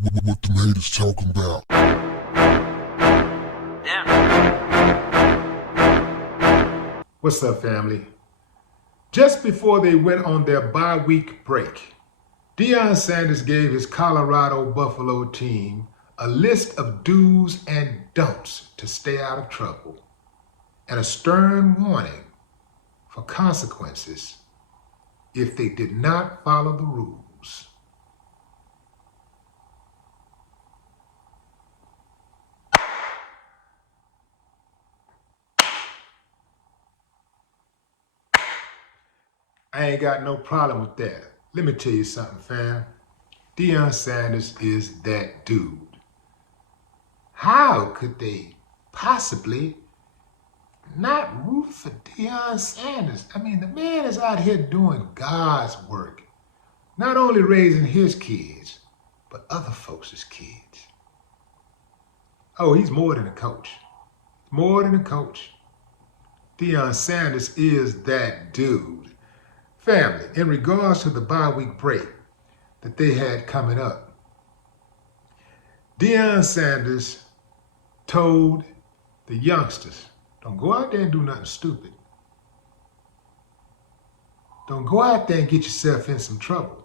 What them haters talking about? What's up, family? Just before they went on their bye-week break, Deion Sanders gave his Colorado Buffalo team a list of do's and don'ts to stay out of trouble and a stern warning for consequences if they did not follow the rules. I ain't got no problem with that. Let me tell you something, fam. Deion Sanders is that dude. How could they possibly not root for Deion Sanders? I mean, the man is out here doing God's work, not only raising his kids, but other folks' kids. Oh, he's more than a coach. More than a coach. Deion Sanders is that dude. Family, in regards to the bye-week break that they had coming up, Deion Sanders told the youngsters, don't go out there and do nothing stupid. Don't go out there and get yourself in some trouble.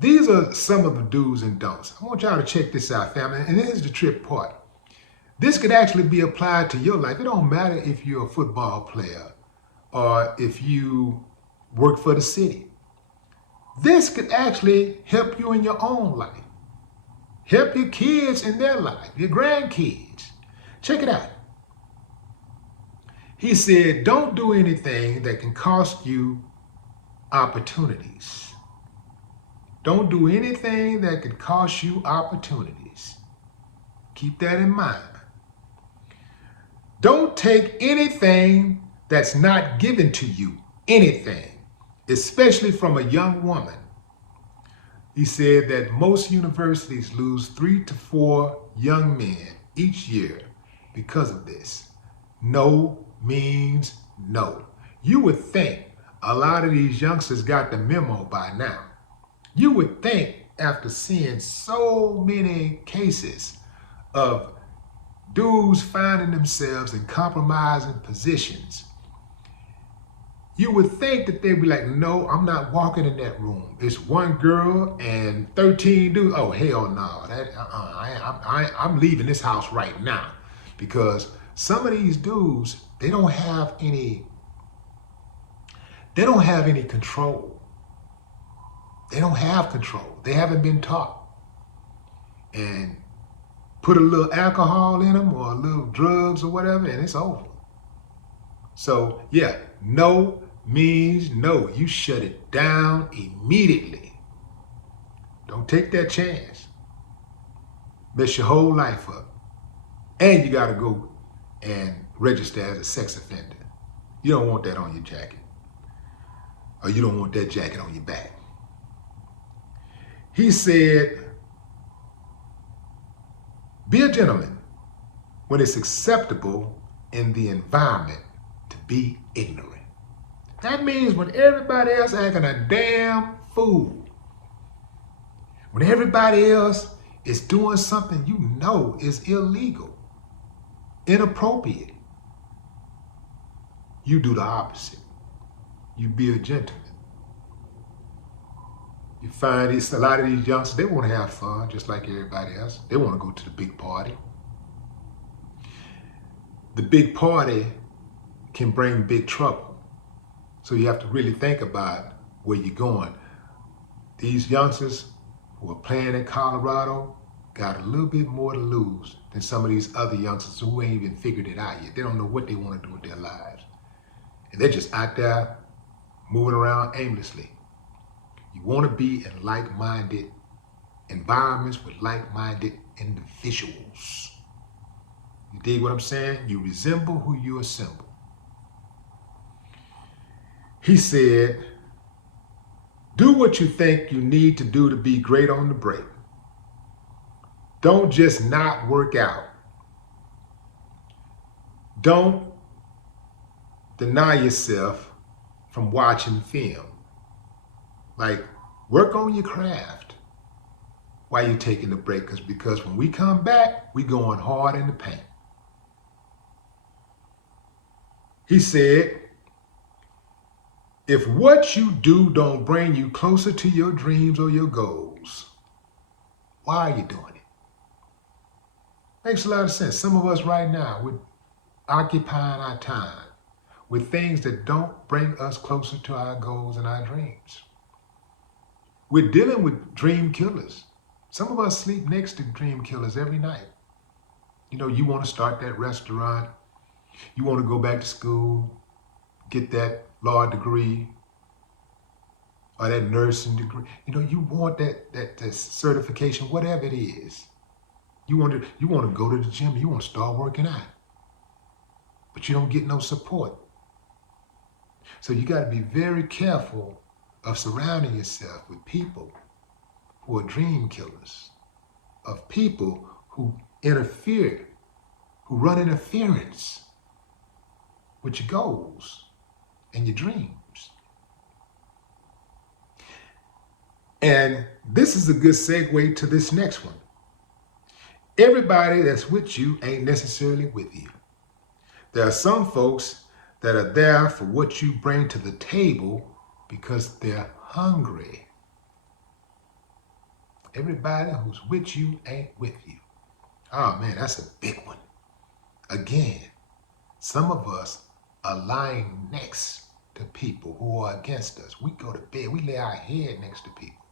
These are some of the do's and don'ts. I want y'all to check this out, family, and here's the trip part. This could actually be applied to your life. It don't matter if you're a football player or if you work for the city. This could actually help you in your own life. Help your kids in their life, your grandkids. Check it out. He said, don't do anything that can cost you opportunities. Don't do anything that could cost you opportunities. Keep that in mind. Don't take anything that's not given to you, anything, especially from a young woman. He said that most universities lose 3 to 4 young men each year because of this. No means no. You would think a lot of these youngsters got the memo by now. You would think after seeing so many cases of dudes finding themselves in compromising positions, you would think that they'd be like, no, I'm not walking in that room. It's one girl and 13 dudes. Oh, hell no. I'm leaving this house right now. Because some of these dudes, they don't have any control. They don't have control. They haven't been taught. And put a little alcohol in them or a little drugs or whatever, and it's over. So yeah, no means no. You shut it down immediately. Don't take that chance. Mess your whole life up. And you gotta go and register as a sex offender. You don't want that on your jacket. Or you don't want that jacket on your back. He said, be a gentleman when it's acceptable in the environment to be ignorant. That means when everybody else acting a damn fool, when everybody else is doing something you know is illegal, inappropriate, you do the opposite. You be a gentleman. You find a lot of these youngsters, they want to have fun just like everybody else. They want to go to the big party. The big party can bring big trouble. So you have to really think about where you're going. These youngsters who are playing in Colorado got a little bit more to lose than some of these other youngsters who ain't even figured it out yet. They don't know what they want to do with their lives. And they're just out there moving around aimlessly. You want to be in like-minded environments with like-minded individuals. You dig what I'm saying? You resemble who you assemble. He said, do what you think you need to do to be great on the break. Don't just not work out. Don't deny yourself from watching film. Like, work on your craft. while you're taking the break. Because when we come back, we going hard in the paint. He said, if what you do don't bring you closer to your dreams or your goals, why are you doing it? Makes a lot of sense. Some of us right now, we're occupying our time with things that don't bring us closer to our goals and our dreams. We're dealing with dream killers. Some of us sleep next to dream killers every night. You know, you want to start that restaurant. You want to go back to school, get that law degree or that nursing degree. You know, you want that certification, whatever it is. You want to go to the gym. You want to start working out, but you don't get no support. So you got to be very careful of surrounding yourself with people who are dream killers, of people who interfere, who run interference with your goals and your dreams. And this is a good segue to this next one. Everybody that's with you ain't necessarily with you. There are some folks that are there for what you bring to the table because they're hungry. Everybody who's with you ain't with you. Oh man, that's a big one. Again, some of us are lying next to people who are against us. We go to bed, we lay our head next to people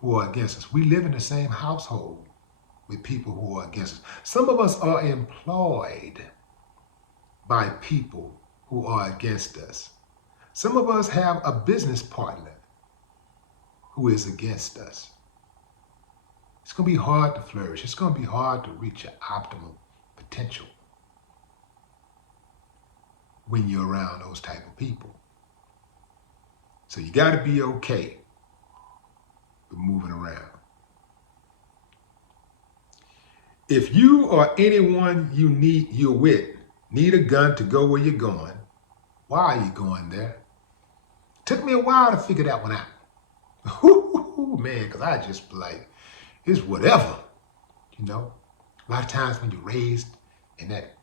who are against us. We live in the same household with people who are against us. Some of us are employed by people who are against us. Some of us have a business partner who is against us. It's going to be hard to flourish. It's going to be hard to reach your optimal potential when you're around those type of people. So you got to be okay with moving around. If you or anyone you're with need a gun to go where you're going, why are you going there? Took me a while to figure that one out. Man, because I just like, it's whatever, you know. A lot of times when you're raised in that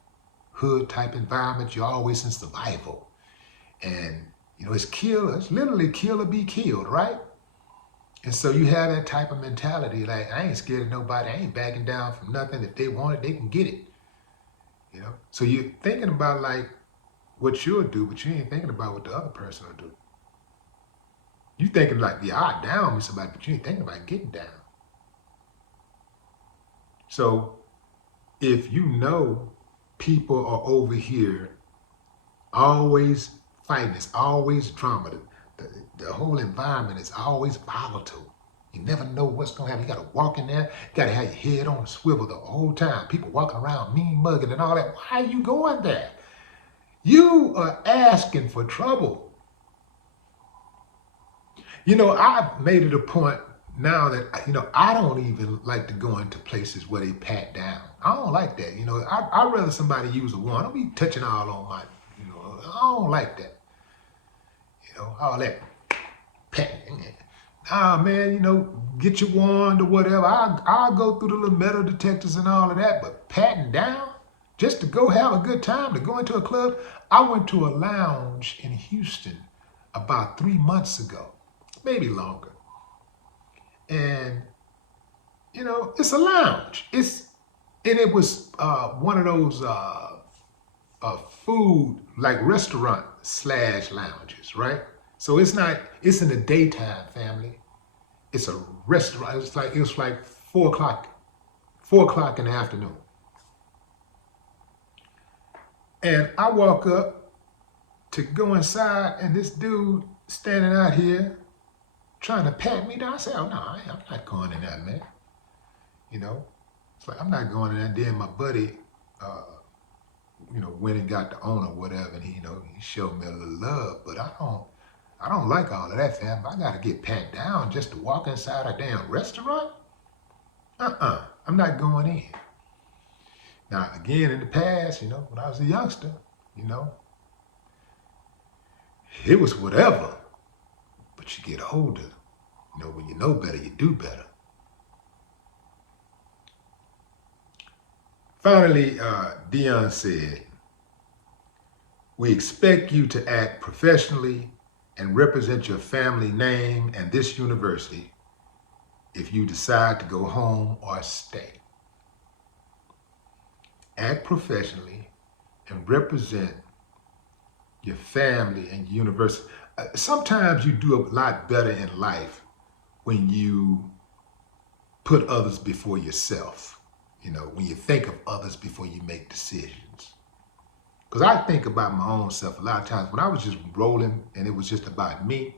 hood type environment, you're always in survival. And, you know, it's literally kill or be killed, right? And so you have that type of mentality, like, I ain't scared of nobody, I ain't backing down from nothing. If they want it, they can get it, you know? So you're thinking about like what you'll do, but you ain't thinking about what the other person will do. You thinking like, yeah, I'll down with somebody, but you ain't thinking about getting down. So if you know people are over here always fighting, it's always drama, the whole environment is always volatile. You never know what's going to happen. You got to walk in there. You got to have your head on a swivel the whole time. People walking around mean mugging and all that. Why are you going there? You are asking for trouble. You know, I've made it a point now that, you know, I don't even like to go into places where they pat down. I don't like that. You know, I'd rather somebody use a wand. Don't be touching all on my, you know, I don't like that. You know, all that patting. Nah, man, you know, get your wand or whatever. I'll go through the little metal detectors and all of that, but patting down just to go have a good time, to go into a club. I went to a lounge in Houston about 3 months ago, maybe longer. And, you know, it's a lounge. It was one of those food, like restaurant / lounges, right? So it's in the daytime, family. It's a restaurant. It's like 4 o'clock in the afternoon. And I walk up to go inside, and this dude standing out here trying to pat me down. I said, oh, no, I'm not going in there, man. You know, it's like, I'm not going in there. Then my buddy, you know, went and got the owner or whatever, and he showed me a little love, but I don't like all of that, fam. I got to get pat down just to walk inside a damn restaurant? I'm not going in. Now, again, in the past, you know, when I was a youngster, you know, it was whatever. But you get older, you know, when you know better, you do better. Finally, Dion said, "We expect you to act professionally and represent your family name and this university if you decide to go home or stay. Act professionally and represent your family and university." Sometimes you do a lot better in life when you put others before yourself. When you think of others before you make decisions. Because I think about my own self a lot of times. When I was just rolling and it was just about me,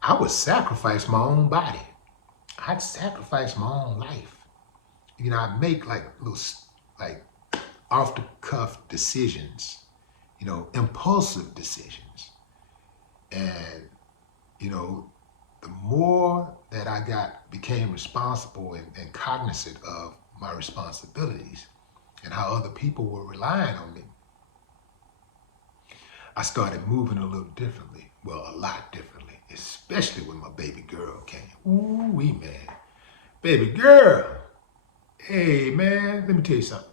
I would sacrifice my own body. I'd sacrifice my own life. I'd make like little, like off the cuff decisions, impulsive decisions. And, the more that I became responsible and cognizant of my responsibilities and how other people were relying on me, I started moving a little differently. Well, a lot differently, especially when my baby girl came. Ooh-wee, man. Baby girl. Hey, man, let me tell you something.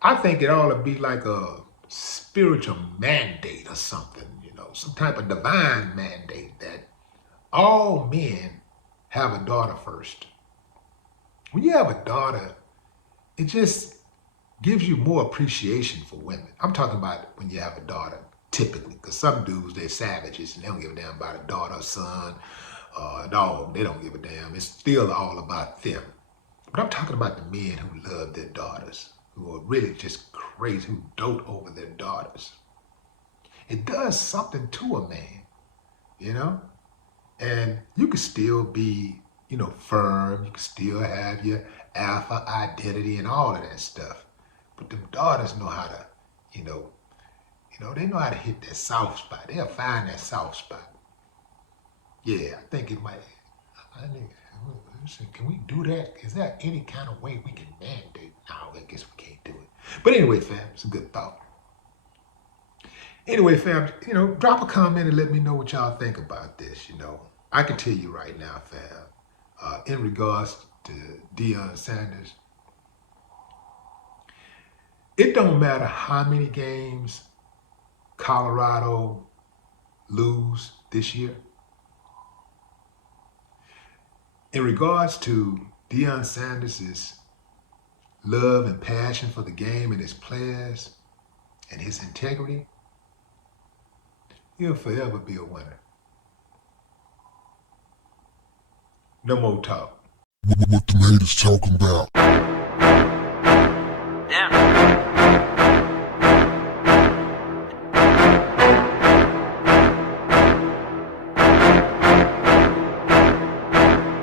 I think it ought to be like a spiritual mandate or something, some type of divine mandate that all men have a daughter first. When you have a daughter, it just gives you more appreciation for women. I'm talking about when you have a daughter, typically, because some dudes, they're savages and they don't give a damn about a daughter, a son, a dog. They don't give a damn. It's still all about them. But I'm talking about the men who love their daughters, who are really just crazy, who dote over their daughters. It does something to a man, and you can still be, firm. You can still have your alpha identity and all of that stuff. But them daughters know how to, they know how to hit that soft spot. They'll find that soft spot. Yeah, I think it might. Can we do that? Is there any kind of way we can mandate? No, I guess we can't do it. But anyway, fam, it's a good thought. Anyway, fam, drop a comment and let me know what y'all think about this. I can tell you right now, fam, in regards to Deion Sanders, it don't matter how many games Colorado lose this year. In regards to Deion Sanders' love and passion for the game and his players and his integrity, he'll forever be a winner. No more talk. What the haters talking about?